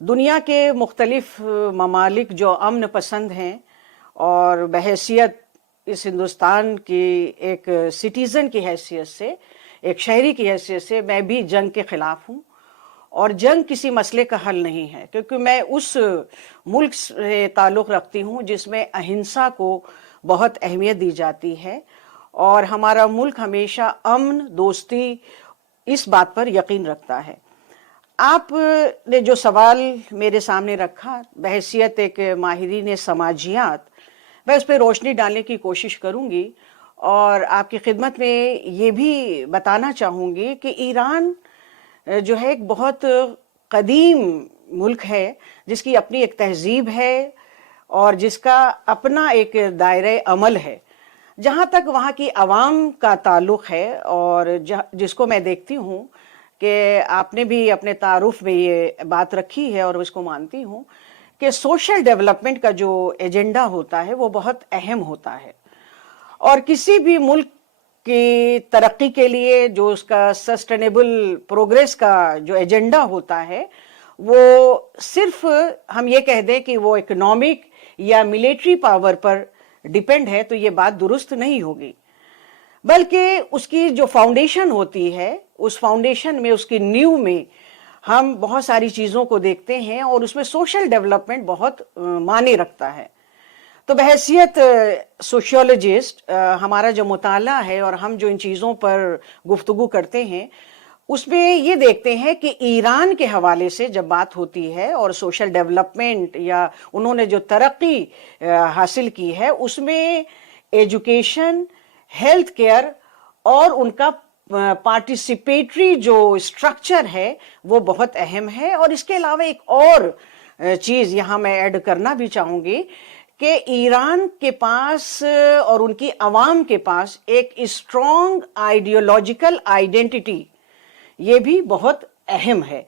دنیا کے مختلف ممالک جو امن پسند ہیں اور بحیثیت اس ہندوستان کی ایک سٹیزن کی حیثیت سے، ایک شہری کی حیثیت سے، میں بھی جنگ کے خلاف ہوں، اور جنگ کسی مسئلے کا حل نہیں ہے، کیونکہ میں اس ملک سے تعلق رکھتی ہوں جس میں اہنسا کو بہت اہمیت دی جاتی ہے، اور ہمارا ملک ہمیشہ امن، دوستی، اس بات پر یقین رکھتا ہے۔ آپ نے جو سوال میرے سامنے رکھا بحیثیت ایک ماہرین سماجیات، میں اس پہ روشنی ڈالنے کی کوشش کروں گی، اور آپ کی خدمت میں یہ بھی بتانا چاہوں گی کہ ایران جو ہے ایک بہت قدیم ملک ہے، جس کی اپنی ایک تہذیب ہے اور جس کا اپنا ایک دائرہ عمل ہے۔ جہاں تک وہاں کی عوام کا تعلق ہے، اور جس کو میں دیکھتی ہوں کہ آپ نے بھی اپنے تعارف میں یہ بات رکھی ہے اور اس کو مانتی ہوں کہ سوشل ڈیولپمنٹ کا جو ایجنڈا ہوتا ہے وہ بہت اہم ہوتا ہے، اور کسی بھی ملک کی ترقی کے لیے جو اس کا سسٹینیبل پروگریس کا جو ایجنڈا ہوتا ہے، وہ صرف ہم یہ کہہ دیں کہ وہ اکنامک یا ملیٹری پاور پر ڈیپینڈ ہے تو یہ بات درست نہیں ہوگی، بلکہ اس کی جو فاؤنڈیشن ہوتی ہے، اس فاؤنڈیشن میں، اس کی نیو میں ہم بہت ساری چیزوں کو دیکھتے ہیں، اور اس میں سوشل ڈیولپمنٹ بہت معنی رکھتا ہے۔ تو بحیثیت سوشیولوجسٹ ہمارا جو مطالعہ ہے اور ہم جو ان چیزوں پر گفتگو کرتے ہیں، اس میں یہ دیکھتے ہیں کہ ایران کے حوالے سے جب بات ہوتی ہے اور سوشل ڈیولپمنٹ یا انہوں نے جو ترقی حاصل کی ہے، اس میں ایجوکیشن، ہیلتھ کیئر اور ان کا پارٹیسپیٹری جو اسٹرکچر ہے وہ بہت اہم ہے۔ اور اس کے علاوہ ایک اور چیز یہاں میں ایڈ کرنا بھی چاہوں گی کہ ایران کے پاس اور ان کی عوام کے پاس ایک اسٹرانگ آئیڈیولوجیکل آئیڈینٹی، یہ بھی بہت اہم ہے۔